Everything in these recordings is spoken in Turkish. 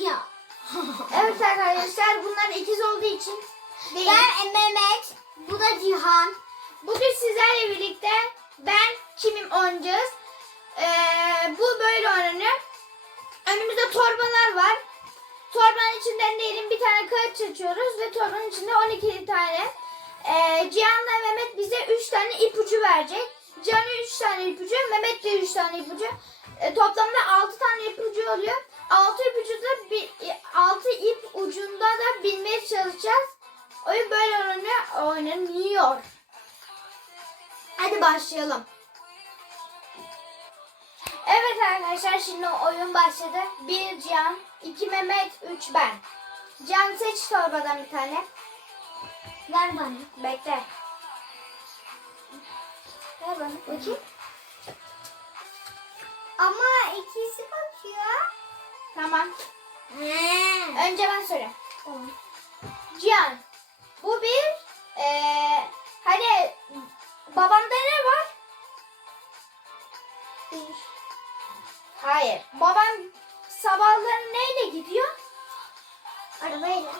Ya. Evet arkadaşlar bunlar ikiz olduğu için değil. Ben Mehmet. Bu da Cihan. Bugün sizlerle birlikte ben kimim oynayacağız. Ee, bu böyle oynanıyor. Önümüzde torbalar var. Torbanın içinden diyelim bir tane kağıt çekiyoruz ve torbanın içinde 12 tane. Ee, Cihan'la Mehmet bize 3 tane ipucu verecek. Cihan'a 3 tane ipucu, Mehmet de 3 tane ipucu. Ee, toplamda 6 tane ipucu oluyor. 6 ipucu da bir, 6 ip ucunda da bilmeye çalışacağız. Oyun böyle oynanıyor. oynanıyor. Hadi başlayalım. Evet arkadaşlar şimdi oyun başladı. Bir Can, iki Mehmet, üç ben. Can seç torbadan bir tane. Ver bana. Bekle. Ver bana bakayım. Ama ikisi bakıyor. Tamam. He. Önce ben söyle. Tamam. Cihan. Bu bir eee hani babamda ne var? Hayır. Babam sabahları neyle gidiyor? Arabayla.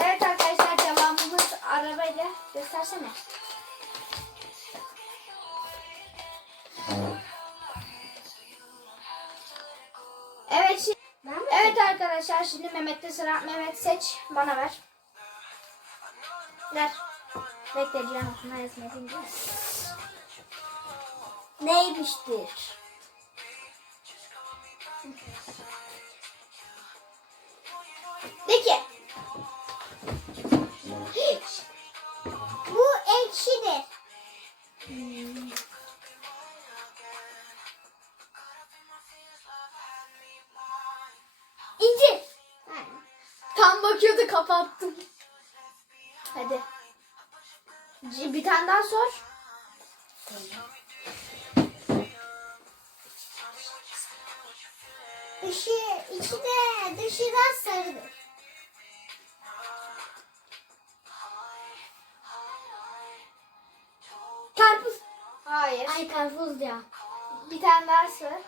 Evet arkadaşlar cevabımız arabayla. Göstersene. Arkadaşlar şimdi Mehmet'te sıra. Mehmet seç bana ver. Ver. Bekle Cihan şuna yazmayayım. Neymiştir? Bakıyordu kapattım. Hadi. Bir tane daha sor. Dışı, içi de dışı da sarıdır. Karpuz. Hayır. Ay karpuz ya. Bir tane daha sor.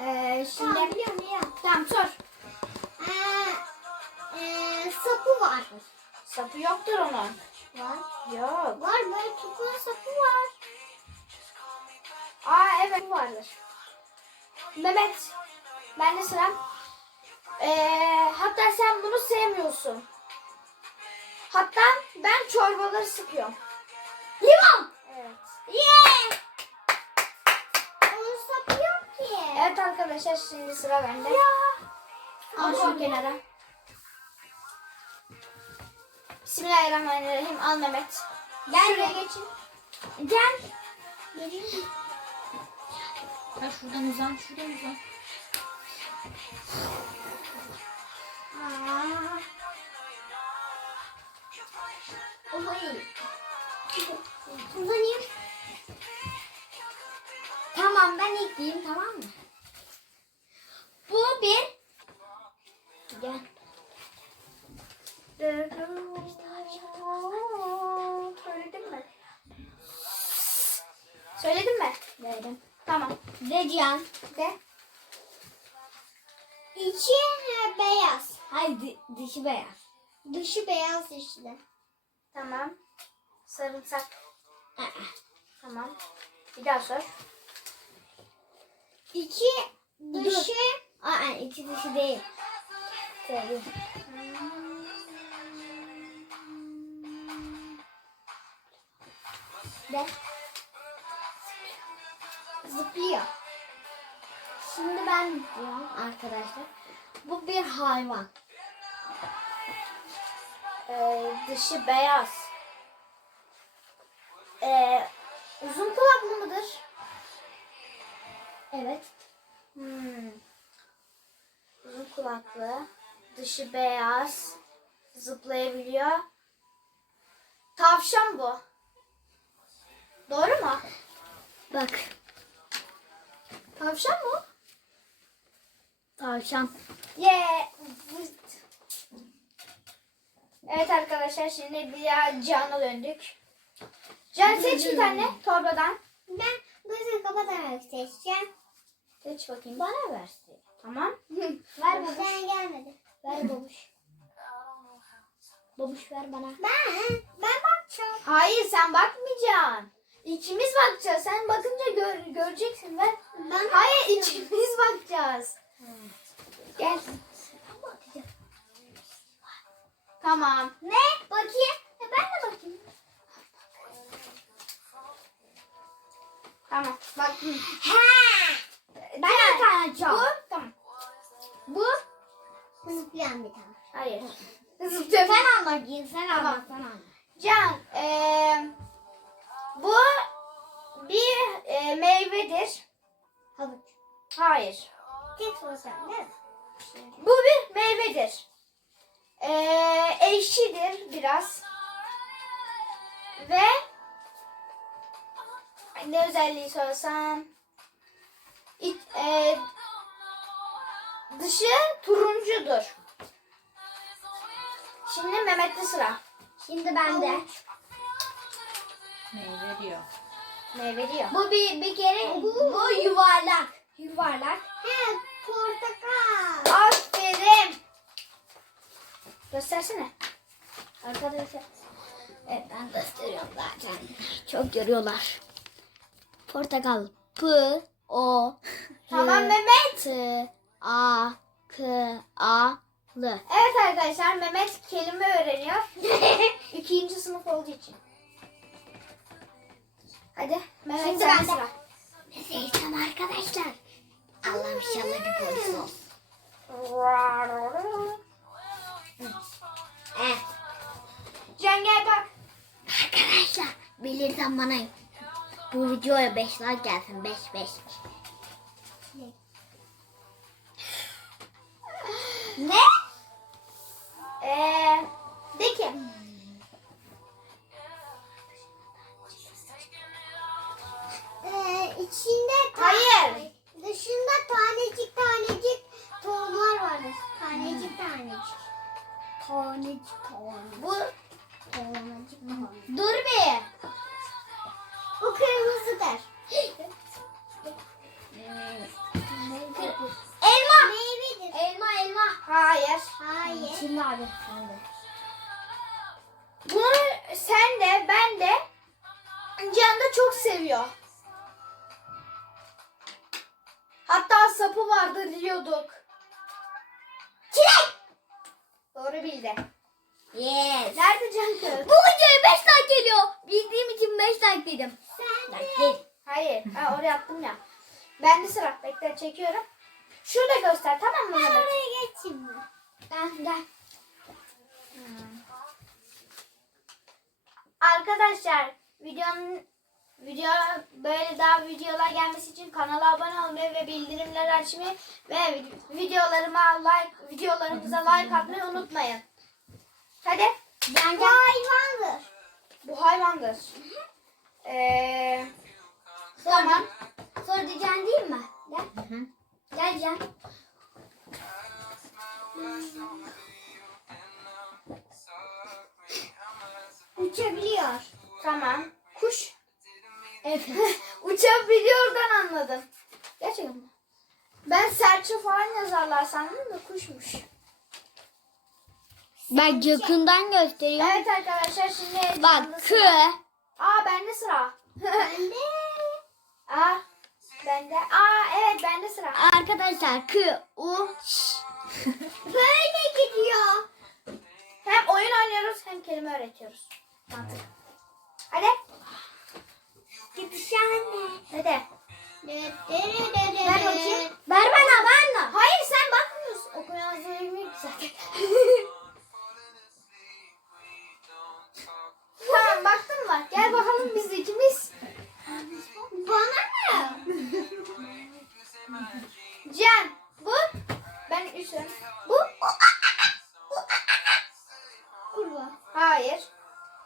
Ee, şimdi Tamam biliyorum ya. tamam sor. Ee, ee, sapı var. Sapı yoktur onun. Var. Yok. Var böyle çukur sapı var. Aa evet vardır. Mehmet. Ben de sıra. Ee, hatta sen bunu sevmiyorsun. Hatta ben çorbaları sıkıyorum. Limon. Evet. Yeah. Onun sapı yok ki. Evet arkadaşlar şimdi sıra bende. Ya. Al şunu kenara. Bismillahirrahmanirrahim. Al Mehmet. Gel Şuraya geçin. Gel. Gelin. Ya şuradan uzan, şuradan uzan. Aa. Uzanayım. Tamam ben ilk diyeyim tamam mı? Bu bir. Gel. Söyledin mi? Söyledin mi? Dedim. Tamam. Recan. De. İçi beyaz. Hayır dı- dışı beyaz. Dışı beyaz işte. Tamam. Sarımsak. Aa. Tamam. Bir daha sor. İçi dışı. Aa, içi dışı değil. Tabii. De. Zıplıyor. Şimdi ben diyorum arkadaşlar. Bu bir hayvan. Ee, dışı beyaz. Ee, uzun kulaklı mıdır? Evet. Hmm. Uzun kulaklı. Dışı beyaz. Zıplayabiliyor. Tavşan bu. Doğru mu? Bak. Tavşan mı? Tavşan. Yeah. Evet arkadaşlar şimdi bir daha Can'a döndük. Can seç bir tane torbadan. Ben gözü kapatarak seçeceğim. Seç bakayım. Bana versin. Tamam. Ver babuş. Sen gelmedi. Ver babuş. Babuş ver bana. Ben, ben bakacağım. Hayır sen bakmayacaksın. İkimiz bakacağız. Sen bakınca gör, göreceksin. Ver. Ben Hayır ikimiz bakacağız. Gel. Tamam. Ne? Bakayım. E ben de bakayım. Tamam. Baktım. Ha! Ben de tane Bu. çok. Tamam. Bu. Zıplayan bir tane. Hayır. Sen Zıplıyorum. al bakayım. Sen al. Tamam. Sen al. Can. eee, bu bir eee, meyvedir. Havuç. Hayır. Tek sorsan değil mi? Bu bir meyvedir. Ee, ekşidir biraz. Ve ne özelliği sorsam iç, e, dışı turuncudur. Şimdi Mehmet'te sıra. Şimdi bende. Meyve diyor. Meyve diyor. Bu bir, bir kere bu, bu yuvarlak. Yuvarlak. He portakal. Aferin. Göstersene. Arkadaşlar. Evet ben gösteriyorum zaten. Çok görüyorlar. Portakal. P O Tamam Mehmet. T A K A L. Evet arkadaşlar Mehmet kelime öğreniyor. İkinci sınıf olduğu için. Hadi Mehmet Şimdi ben sıra. Neyse arkadaşlar. Allah'ım inşallah bir polis olsun. Eh. Can gel bak. Arkadaşlar bilirsen bana bu videoya 5 like gelsin 5 5. Ne? Hayır. Hayır. Şimdi abi sen de. Bunu sen de ben de Can da çok seviyor. Hatta sapı vardı diyorduk. Çilek. Doğru bildi. Yes. Nerede Can kız? Bu videoya 5 like geliyor. Bildiğim için 5 like dedim. Sen de. Hayır. Ha, oraya attım ya. Ben de sıra. Bekle çekiyorum. Şurada göster tamam mı Ben Mehmet? oraya geçeyim mi? Ben gel. Arkadaşlar videonun video böyle daha videolar gelmesi için kanala abone olmayı ve bildirimleri açmayı ve videolarıma like videolarımıza like atmayı unutmayın. Hadi. Ben gel. hayvandır. Bu hayvandır. Ee, Tamam. Sonra diyeceğin değil mi? Gel. Gel Can. Tamam. Kuş. Evet. Uçabiliyordan anladım. Gerçekten mi? Ben serçe falan yazarlar sandım da kuşmuş. Ben yakından gösteriyorum. Evet arkadaşlar şimdi Bak kı. sıra. Aa bende sıra. Bende. Aa bende. Aa evet bende sıra. Arkadaşlar kı, u, ş. Böyle gidiyor. Hem oyun oynuyoruz hem kelime öğretiyoruz. Mantık. Anne. Hadi. Ver bakayım. Ver bana bana. Hayır sen bakmıyorsun. Okuyan bilmiyor ki zaten. tamam baktın mı? Gel bakalım biz ikimiz. Bana mı? Can bu. Ben üçüm. Bu. Kurbağa. Hayır.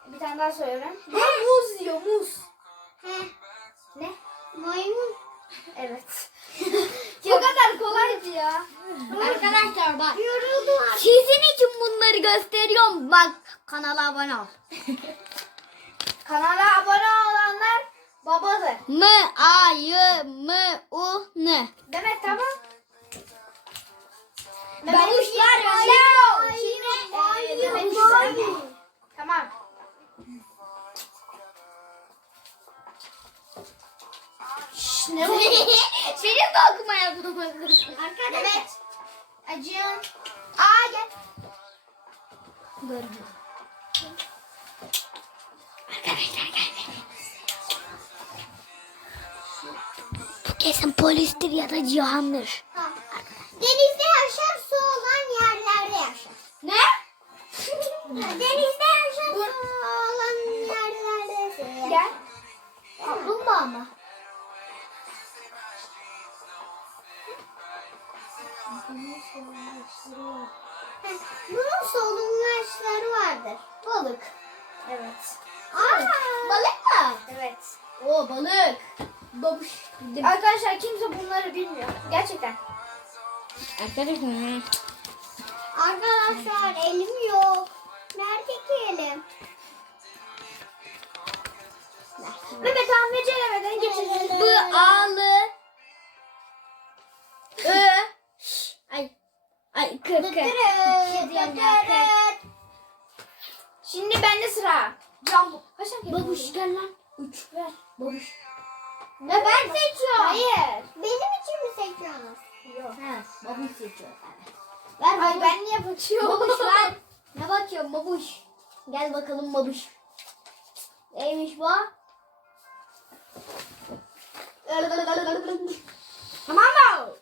Bir tane daha söylüyorum. Bu muz diyor muz. He. Maymun. Evet. Bu kadar kolaydı ya. Arkadaşlar bak. Yoruldum Sizin için bunları gösteriyorum. Bak kanala abone ol. Kanala abone olanlar babadır. M A Y M U N. Demek tamam. Babuşlar Şimdi, ne bu? Senin de okuma yapamadın. Mehmet. Acın. Aa gel. Bu kesin polistir ya da cihandır. Denizde yaşar, su olan yerlerde yaşar. Ne? Denizde yaşar, su olan yerlerde yaşar. Gel. Kaplumbağa mı? Bunun solungaçları vardır. Balık. Evet. Aa, balık mı? Evet. Oo balık. Babuş. Arkadaşlar kimse bunları bilmiyor. Gerçekten. Arkadaşlar. Arkadaşlar elim yok. Nerede ki elim? Mehmet tamam beceremeden geçelim. Bu ağlı. Ay kır kır. Şey diyorum ya, kır. Şimdi bende sıra. Can Kaçan kere? Babuş gel lan. Üç ver. Babuş. Ya ben seçiyorum. Hayır. Benim için mi seçiyorsunuz? Yok. Ha, babuş seçiyor. Evet. Ver Ay ben niye bakıyorum? Babuş ver. Ne bakıyorsun babuş? Gel bakalım babuş. Neymiş bu? Tamam mı?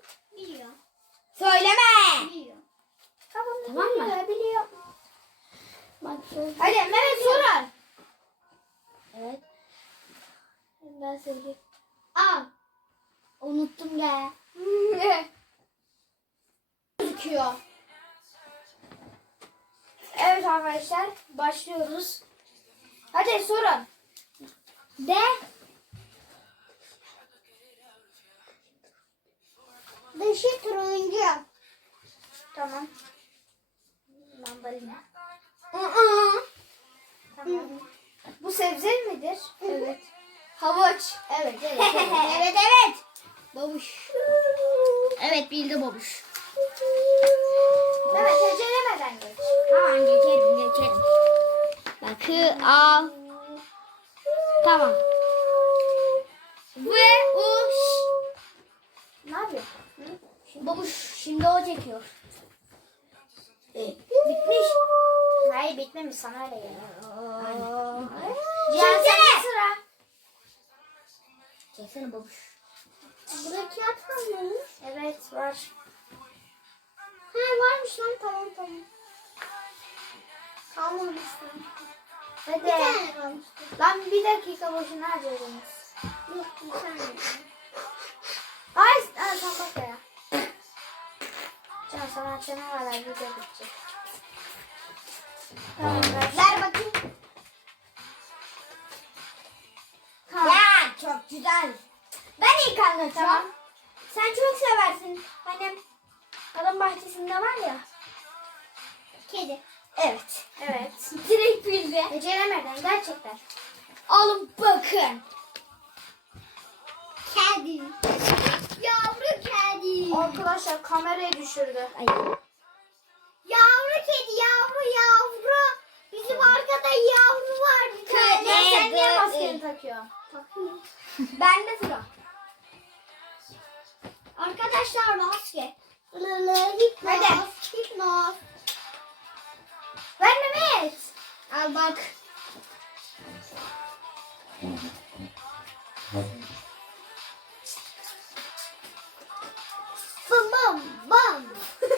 Söyleme. Biliyor. Tamam, Tamam mı? biliyor, biliyor. Bak. Hadi Mehmet sorar. Evet. Ben söyleyeyim. Aa. Unuttum ya. Gözüküyor. Evet arkadaşlar başlıyoruz. Hadi sorun. De. Dışı turuncu. Tamam. Mandalina. Tamam. Bu sebze midir? Evet. Havuç. Evet evet evet. evet evet. babuş. Evet bildi babuş. Evet beceremeden geç. Tamam geçerim geçerim. Bakı al. Tamam. Ve o babuş şimdi o çekiyor. Bitmiş. Hayır bitmemiş sana öyle geliyor. Cihan sende. sıra. Çeksene babuş. Burada kağıt kalmamış. Evet var. Ha varmış lan tamam tamam. Kalmamış lan. Hadi. Bir tane kalmıştı. Lan bir dakika boşuna harcadınız. Yok bir tane. Ay sen bak ya. Can sana açana kadar video bitecek. Tamam ver. Ver bakayım. Tamam. Ya çok güzel. Ben ilk anlatıyorum. Tamam. Sen çok seversin. Hani adam bahçesinde var ya. Kedi. Evet. Evet. Direkt bildi. Beceremeden gerçekten. Alın bakın. Kedi. Arkadaşlar kamerayı düşürdü. Ay. Yavru kedi yavru yavru. Bizim arkada yavru var bir tane. Kedi. Sen niye maskeni takıyorsun? Takıyorum. Bende sıra. Arkadaşlar maske. Hadi. Hipnoz. Ver Mehmet. Al bak.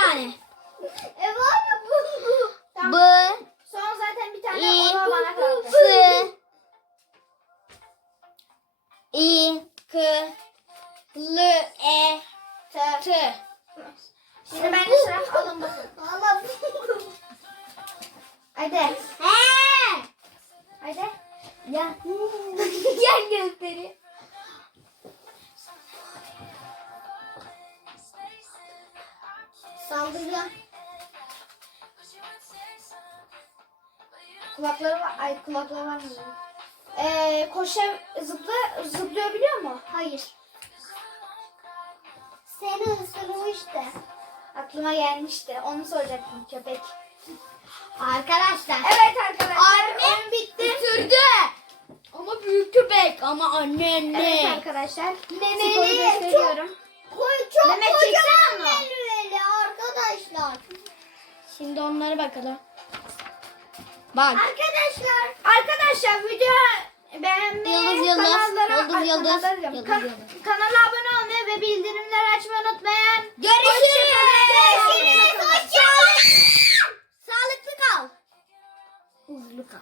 tane. E var ya bu. B. Son zaten bir tane İ. bana kaldı. S. İ. K. L. E. T. T. Şimdi ben de sıra alın bakın. Valla Hadi. He. Hadi. Ya. Gel göstereyim. Saldırıyor. Kulakları var. Ay kulakları var mı? Ee, koşa zıpla zıplıyor biliyor mu? Hayır. Seni ısırmıştı. Aklıma gelmişti. Onu soracaktım köpek. Arkadaşlar. Evet arkadaşlar. Anne oyun bitti. bitirdi. Ama büyük köpek ama anne anne. Evet arkadaşlar. Memeli, Skoru gösteriyorum. Koy çok Mehmet kocaman çeksene onu. memeli arkadaşlar. Şimdi onlara bakalım. Bak. Arkadaşlar. Arkadaşlar video beğenmeyi, Yıldız, yıldız. kanallara, Yıldız, yıldız. kanallara. Yıldız, Kan- yıldız. kanala abone olmayı ve bildirimleri açmayı unutmayın. Görüşürüz. Hoşçakalın. Hoşçakalın. Sağlıklı kal. Huzurlu kal.